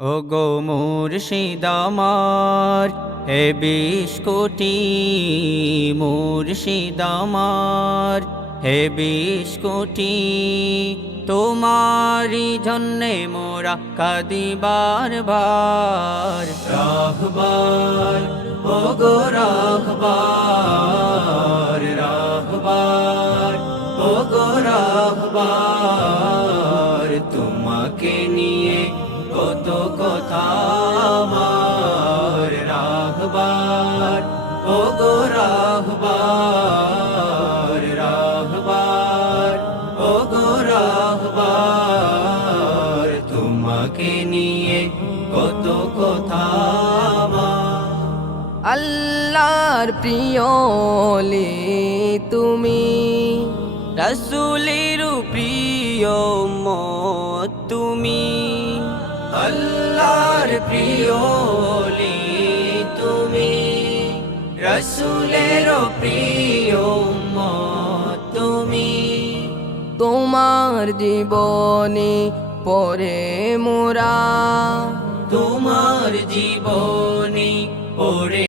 ও গো মুর্শিদ আমার, হে বিশ কোটি মুর্শিদ আমার, হে বিশ কোটি তোমারি জন্যে মোরা কাদিবার বার রাহবার ও গো রাহবার রাহবার ও গো রাহবার তোমাকে নিয়ে কত কথা আমার রাহবার ও গো রাহবার রাহবার ও গো রাহবার তোমাকে নিয়ে কত কথা আল্লাহর প্রিয়লি তুমি, রসুলের প্রিয় মত তুমি। আল্লাহর প্রিয়লি তুমি রসুলের প্রিয় তুমি। তোমার জীবনে পরে মোরা। তোমার জীবনী পড়ে